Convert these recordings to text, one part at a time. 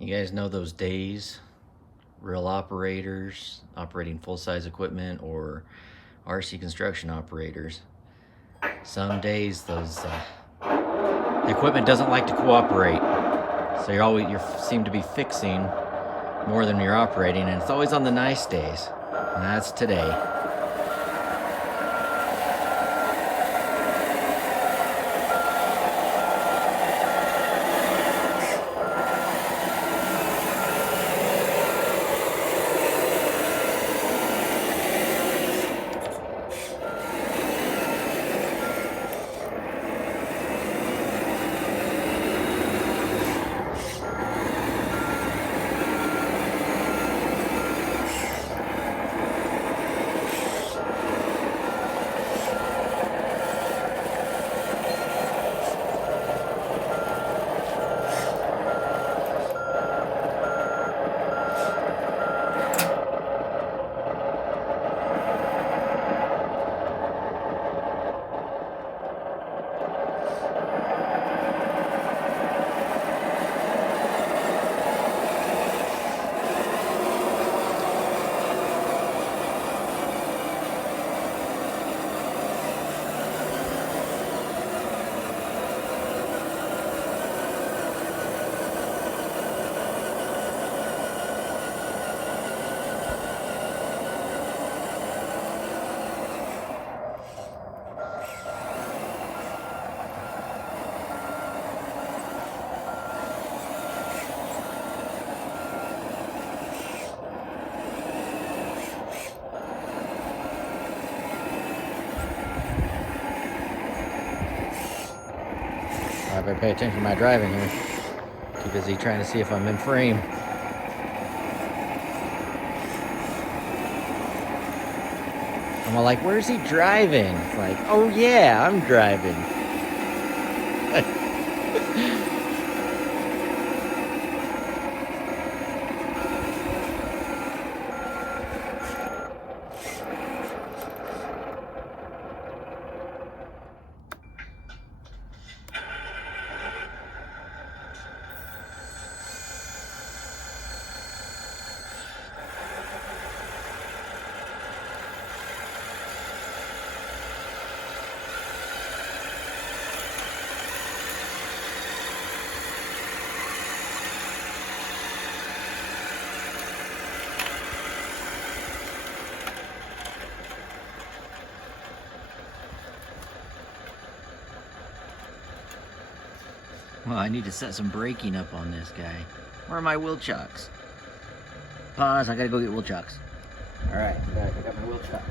You guys know those days, real operators operating full-size equipment or RC construction operators. Some days those the equipment doesn't like to cooperate, so you seem to be fixing more than you're operating, and it's always on the nice days, and that's today. I better pay attention to my driving here. Too busy trying to see if I'm in frame. I'm all like, where's he driving? It's like, oh yeah, I'm driving. Well, I need to set some braking up on this guy. Where are my wheel chocks? Pause, I gotta go get wheel chocks. Alright, I got my wheel chocks.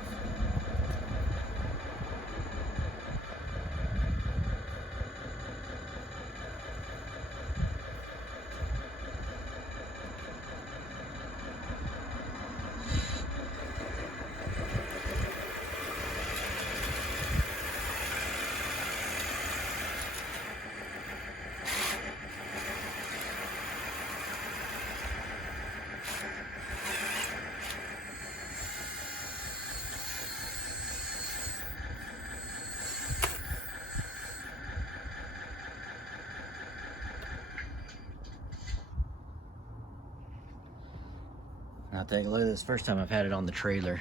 Now take a look at this. First time I've had it on the trailer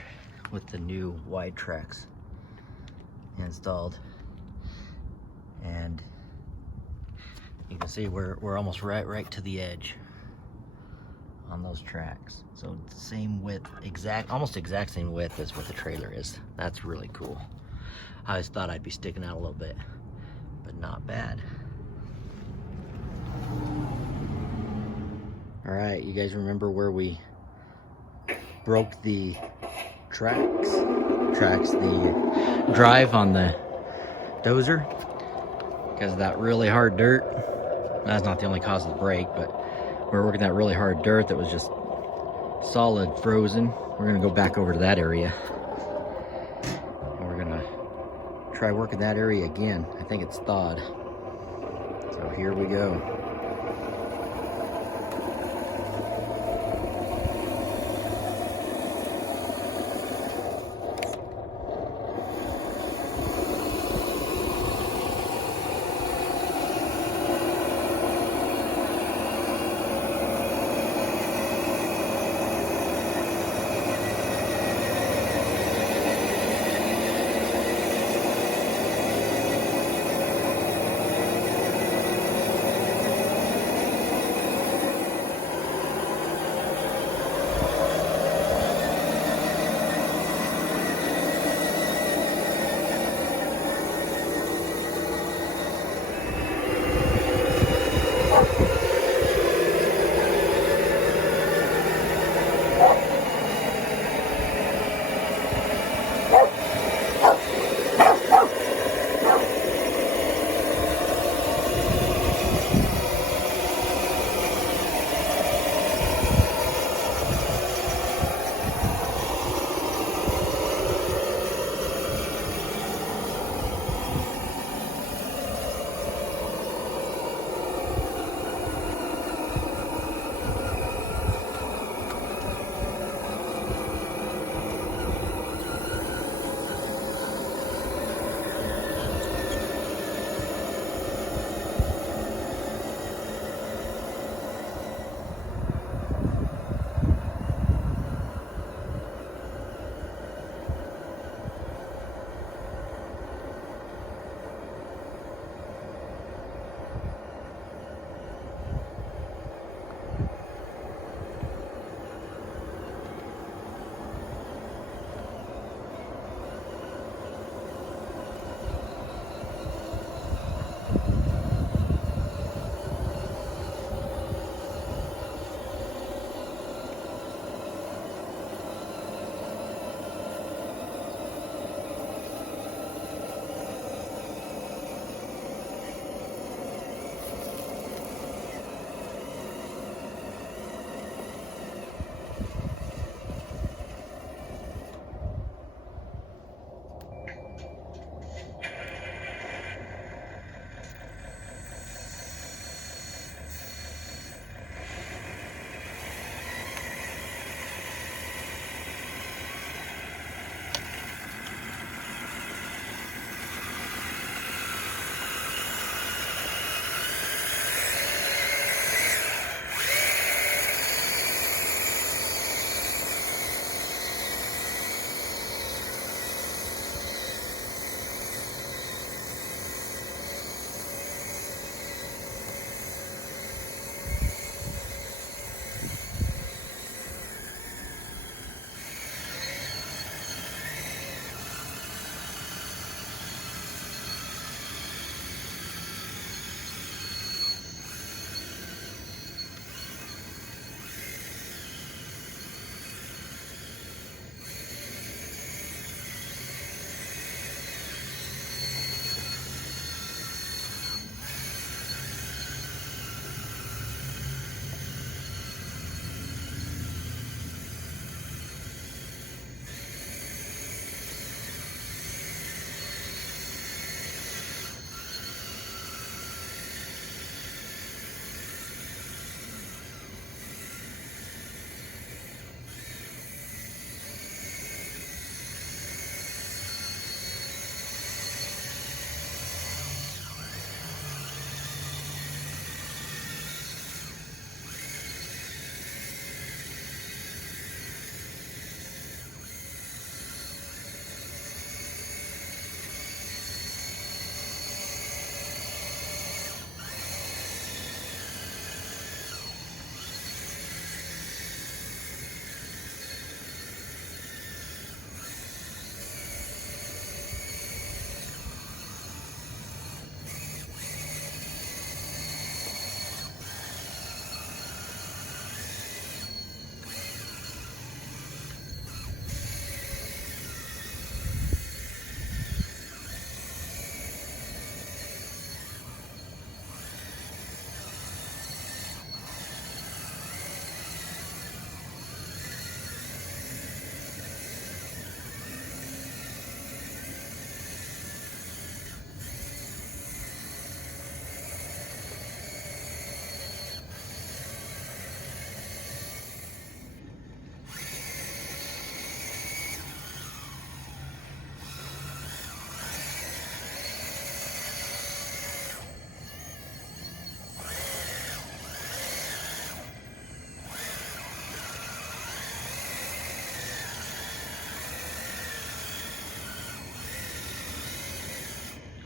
with the new wide tracks installed, and you can see we're almost right to the edge on those tracks. So it's the same width, almost exact same width as what the trailer is. That's really cool. I always thought I'd be sticking out a little bit, but not bad. All right, you guys remember where we broke the the drive on the dozer because of that really hard dirt? That's not the only cause of the break, but we're working that really hard dirt that was just solid frozen. We're gonna go back over to that area and we're gonna try working that area again. I think it's thawed. So here we go.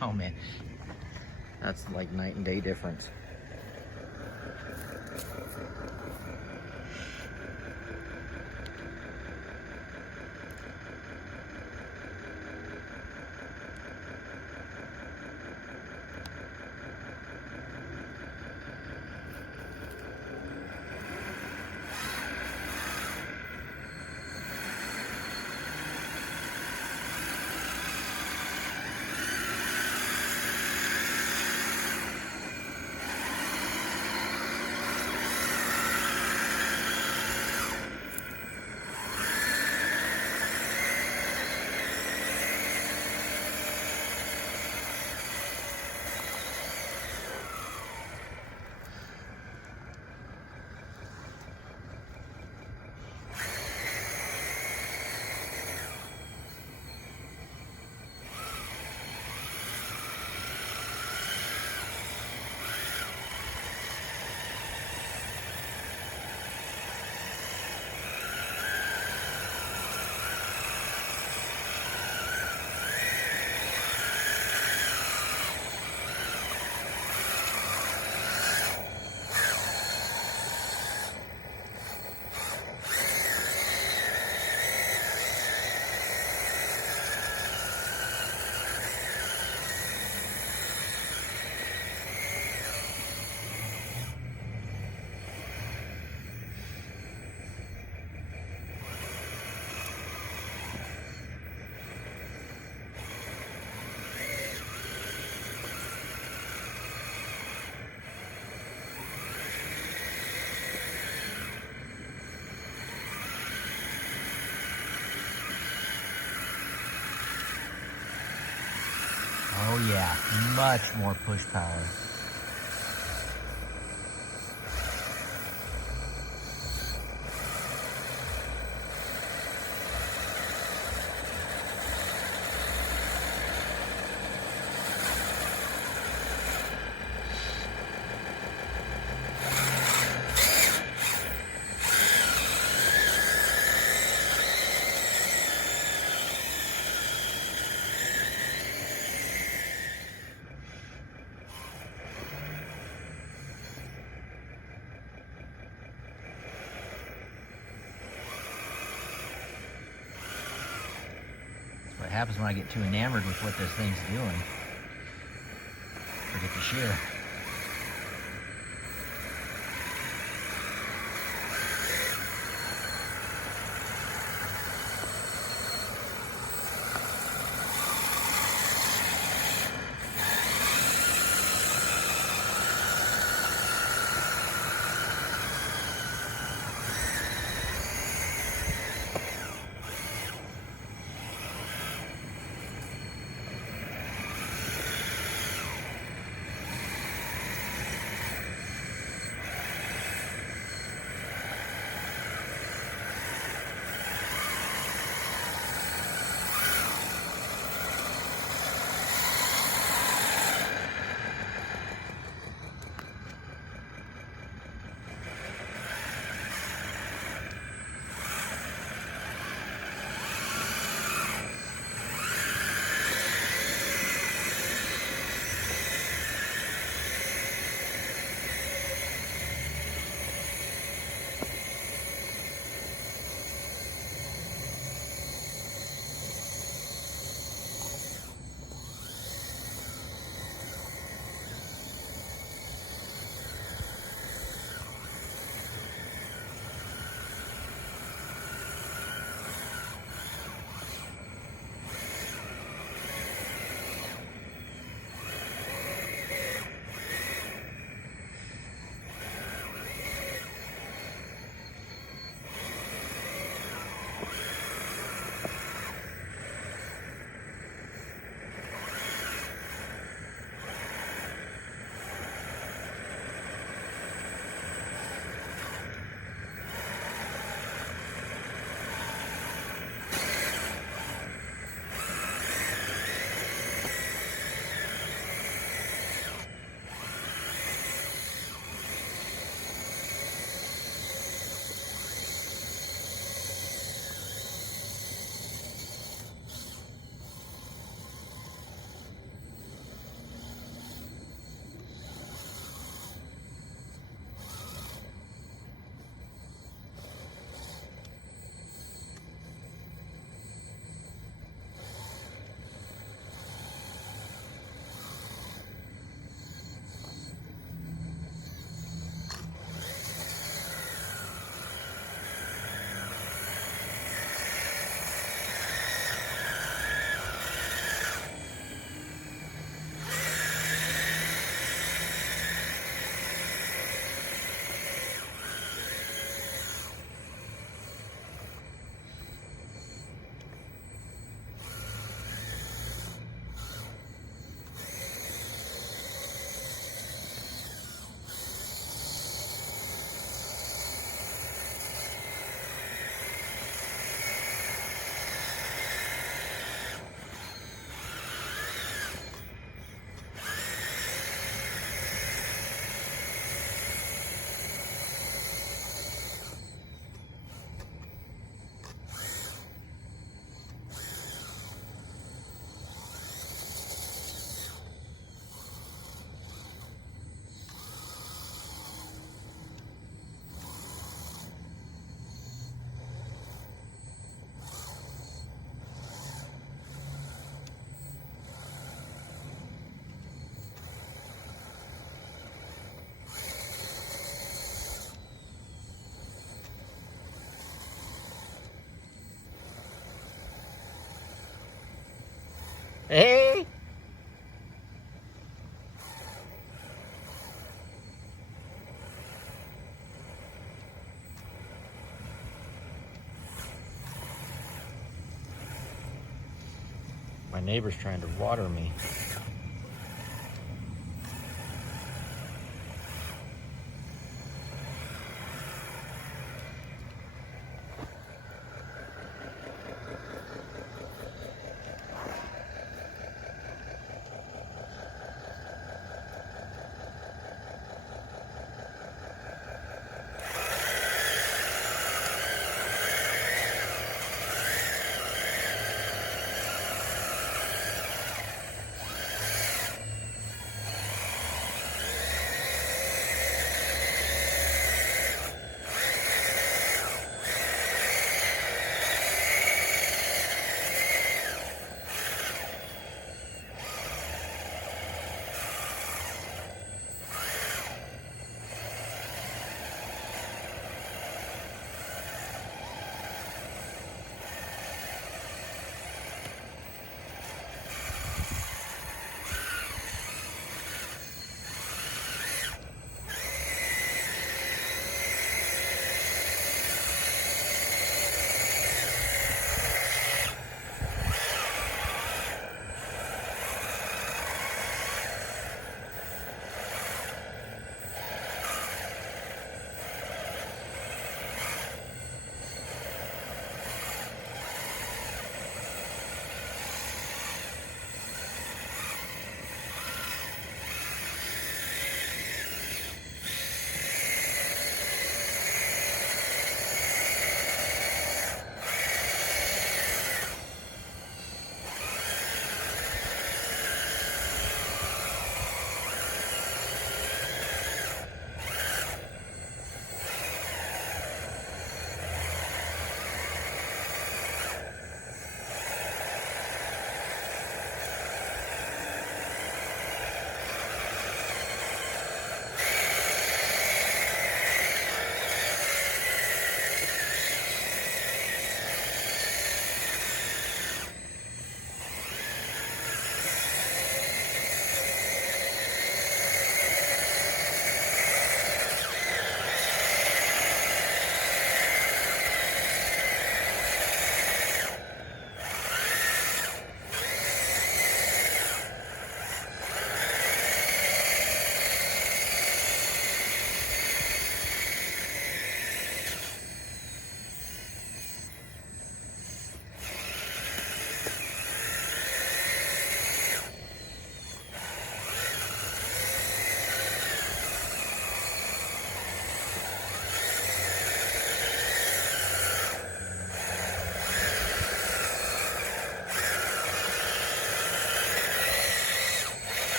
Oh man, that's like night and day difference. Oh yeah, much more push power. What happens when I get too enamored with what this thing's doing. Forget to shear. Hey! My neighbor's trying to water me.